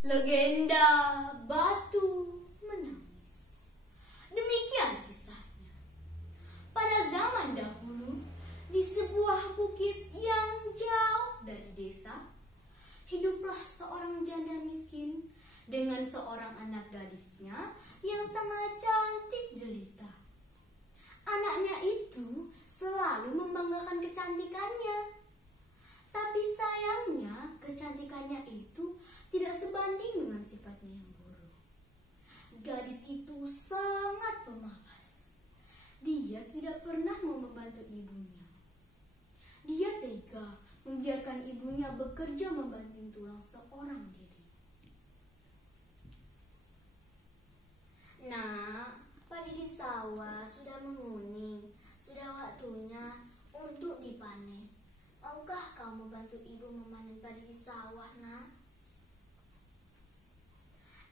Legenda Batu Menangis. Demikian kisahnya. Pada zaman dahulu, di sebuah bukit yang jauh dari desa, hiduplah seorang janda miskin dengan seorang anak gadisnya yang sangat cantik jelita. Anaknya itu selalu membanggakan kecantikannya. Tapi sayangnya kecantikannya itu tidak sebanding dengan sifatnya yang buruk. Gadis itu sangat pemalas. Dia tidak pernah mau membantu ibunya. Dia tega membiarkan ibunya bekerja membanting tulang seorang diri. Nak, padi di sawah sudah menguning. Sudah waktunya untuk dipanen. Maukah kau membantu ibu memanen padi di sawah, Nak?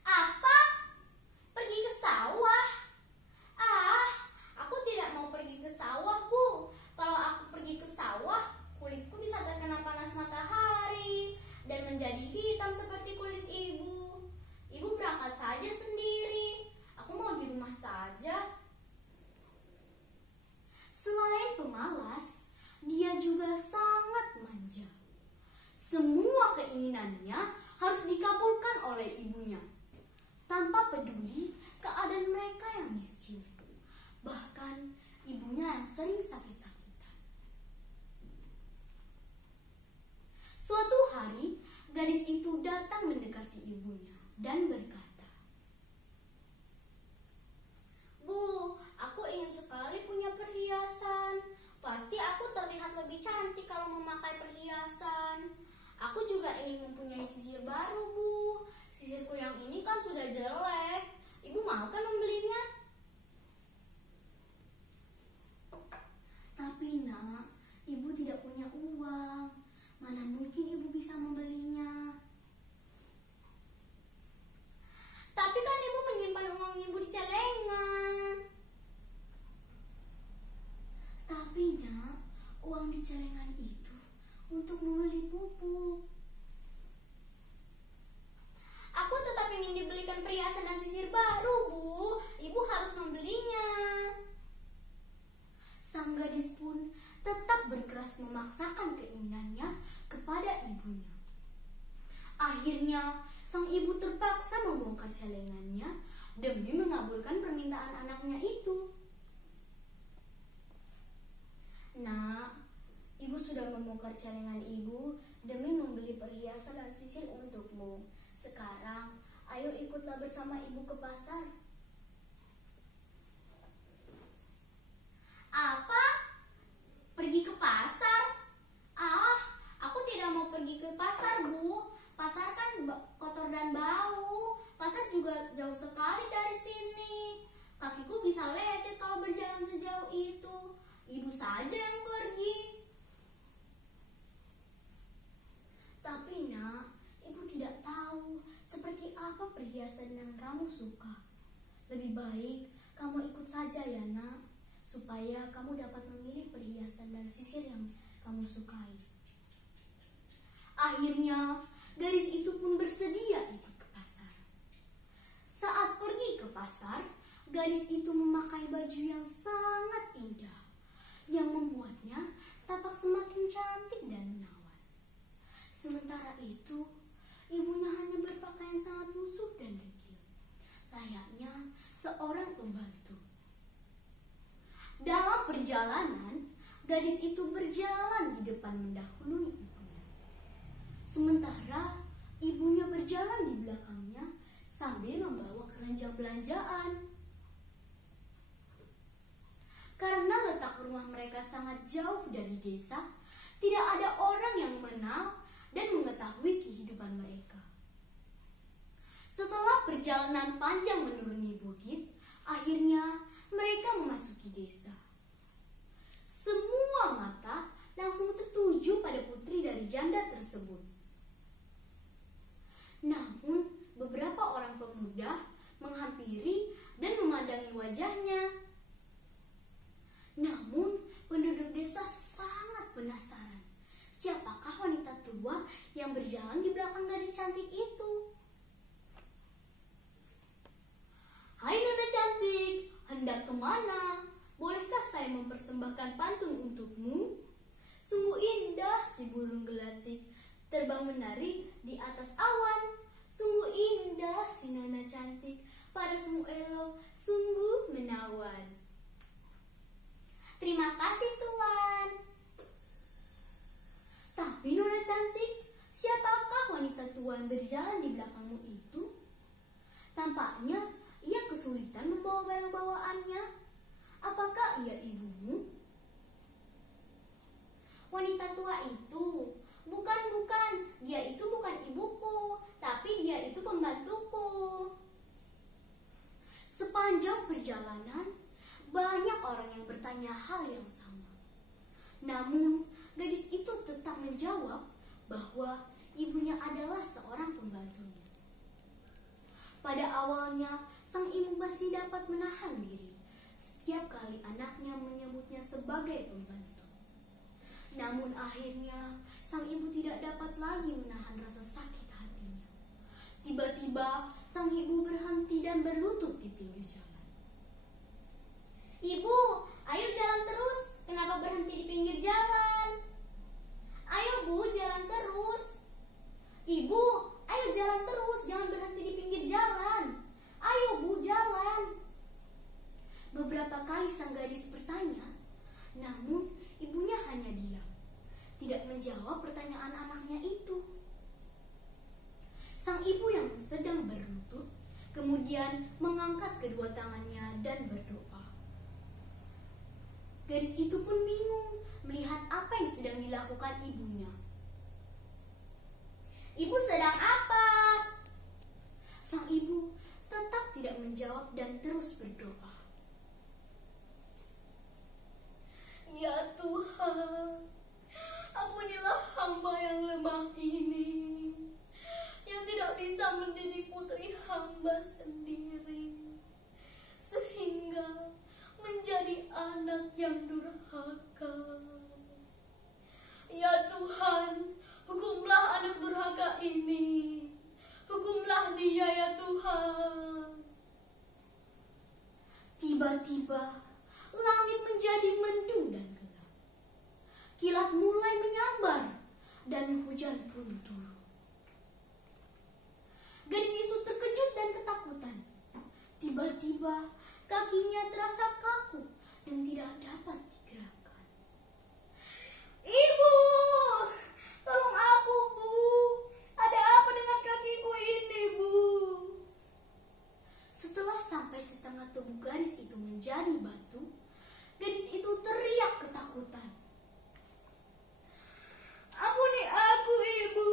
Apa? Pergi ke sawah? Aku tidak mau pergi ke sawah, Bu. Kalau aku pergi ke sawah, kulitku bisa terkena panas matahari dan menjadi hitam seperti kulit ibu. Ibu berangkat saja sendiri. Aku mau di rumah saja. Selain pemalas, dia juga sangat manja. Semua keinginannya harus dikabulkan oleh ibunya, tanpa peduli keadaan mereka yang miskin. Bahkan ibunya yang sering sakit-sakitan. Suatu hari, gadis itu datang mendekati ibunya dan berkata, "Bu, aku ingin sekali punya perhiasan. Pasti aku terlihat lebih cantik kalau memakai perhiasan. Aku juga ingin mempunyai sisir baru, Bu. Sisirku yang ini kan sudah jelek. Ibu mau kan membelinya?" Tapi Nak, ibu tidak punya uang. Mana mungkin ibu bisa membelinya? Tapi kan ibu menyimpan uang ibu di celengan. Tapi Nak, uang di celengan itu untuk membeli pupuk. Aku tetap ingin dibelikan perhiasan dan sisir baru, Bu. Ibu harus membelinya. Sang gadis pun tetap berkeras memaksakan keinginannya kepada ibunya. Akhirnya, sang ibu terpaksa membongkar celengannya demi mengabulkan permintaan anaknya itu. Nak, ibu sudah membongkar celengan ibu demi membeli perhiasan dan sisir untukmu. Sekarang, ayo ikutlah bersama ibu ke pasar. Apa? Pergi ke pasar? Aku tidak mau pergi ke pasar, Bu. Pasar kan kotor dan bau. Pasar juga jauh sekali dari sini. Kakiku bisa lecet kalau berjalan sejauh itu. Ibu saja yang pergi. Tapi Nak, ibu tidak tahu seperti apa perhiasan yang kamu suka. Lebih baik kamu ikut saja ya Nak, supaya kamu dapat memilih perhiasan dan sisir yang kamu sukai. Akhirnya, gadis itu pun bersedia ikut ke pasar. Saat pergi ke pasar, gadis itu memakai baju yang sangat indah, yang membuatnya tampak semakin cantik dan menawan. Sementara itu, ibunya hanya berpakaian sangat lusuh dan dekil, layaknya seorang pembantu. Dalam perjalanan, gadis itu berjalan di depan mendahului ibunya. Sementara ibunya berjalan di belakangnya sambil membawa keranjang belanjaan. Karena letak rumah mereka sangat jauh dari desa, tidak ada orang yang mengenal dan mengetahui kehidupan mereka. Setelah perjalanan panjang menuruni bukit, akhirnya mereka memasuki desa. Semua mata langsung tertuju pada putri dari janda tersebut. Namun, beberapa orang pemuda menghampiri dan memandangi wajahnya. Namun, penduduk desa sangat penasaran. Siapakah wanita tua yang berjalan di belakang gadis cantik itu? Sungguh indah si burung gelatik terbang menari di atas awan. Sungguh indah si nona cantik, parasmu elok sungguh menawan. Terima kasih Tuan. Tapi nona cantik, siapakah wanita tua yang berjalan di belakangmu itu? Tampaknya ia kesulitan membawa barang bawaannya. Apakah ia ibumu? Wanita tua itu bukan, dia itu bukan ibuku, tapi dia itu pembantuku. Sepanjang perjalanan, banyak orang yang bertanya hal yang sama. Namun, gadis itu tetap menjawab bahwa ibunya adalah seorang pembantunya. Pada awalnya, sang ibu masih dapat menahan diri setiap kali anaknya menyebutnya sebagai pembantu. Namun akhirnya, sang ibu tidak dapat lagi menahan rasa sakit hatinya. Tiba-tiba, sang ibu berhenti dan berlutut di pinggir jalan. Ibu, ayo jalan terus. Kenapa berhenti di pinggir jalan? Ayo Bu, jalan terus. Ibu, ayo jalan terus, jangan berhenti di pinggir jalan. Ayo Bu, jalan. Beberapa kali sang gadis bertanya, namun ibunya hanya diam, tidak menjawab pertanyaan anaknya itu. Sang ibu yang sedang berlutut kemudian mengangkat kedua tangannya dan berdoa. Gadis itu pun bingung melihat apa yang sedang dilakukan ibunya. Ibu sedang apa? Sang ibu tetap tidak menjawab dan terus berdoa. Ya Tuhan, ampunilah hamba yang lemah ini, yang tidak bisa mendidik putri hamba sendiri, sehingga menjadi anak yang durhaka. Ya Tuhan, hukumlah anak durhaka ini, hukumlah dia ya Tuhan. Tiba-tiba langit menjadi mendung dan gelap. Kilat mulai menyambar dan hujan pun turun. Gadis itu terkejut dan ketakutan. Tiba-tiba kakinya terasa kaku dan tidak dapat digerakkan. Ibu, tolong aku Bu. Ada apa dengan kakiku ini Bu? Setelah sampai setengah tubuh gadis itu menjadi batu, gadis itu teriak ketakutan. Ampuni aku Ibu,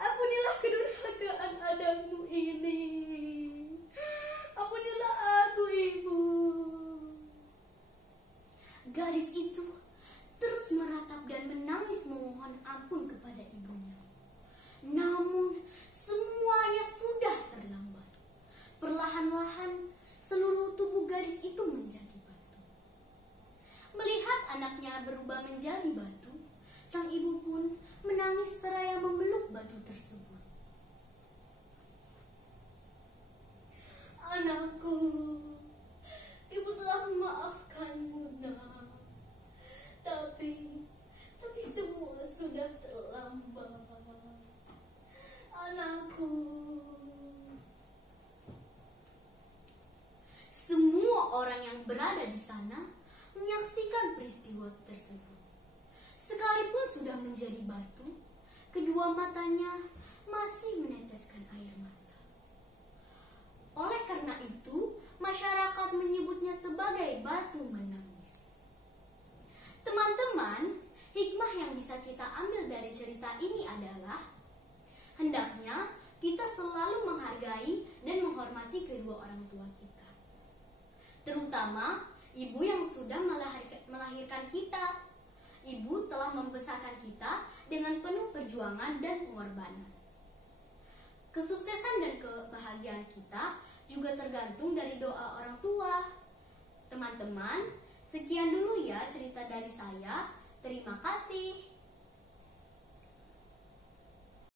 ampunilah kedurhakaan anakmu ini. Ampunilah aku Ibu. Gadis itu terus meratap dan menangis memohon ampun kepada ibunya. Namun semuanya sudah terlambat. Perlahan-lahan seluruh tubuh gadis itu menjadi batu. Melihat anaknya berubah menjadi batu, sang ibu pun menangis seraya memeluk batu tersebut. Anakku, ibu telah memaafkanmu nak. Tapi semua sudah terlambat. Anakku. Semua orang yang berada di sana menyaksikan peristiwa tersebut. Sekalipun sudah menjadi batu, kedua matanya masih meneteskan air mata. Oleh karena itu, masyarakat menyebutnya sebagai batu menangis. Teman-teman, hikmah yang bisa kita ambil dari cerita ini adalah hendaknya kita selalu menghargai dan menghormati kedua orang tua kita. Terutama ibu yang sudah melahirkan kita. Ibu telah membesarkan kita dengan penuh perjuangan dan pengorbanan. Kesuksesan dan kebahagiaan kita juga tergantung dari doa orang tua. Teman-teman, sekian dulu ya cerita dari saya. Terima kasih.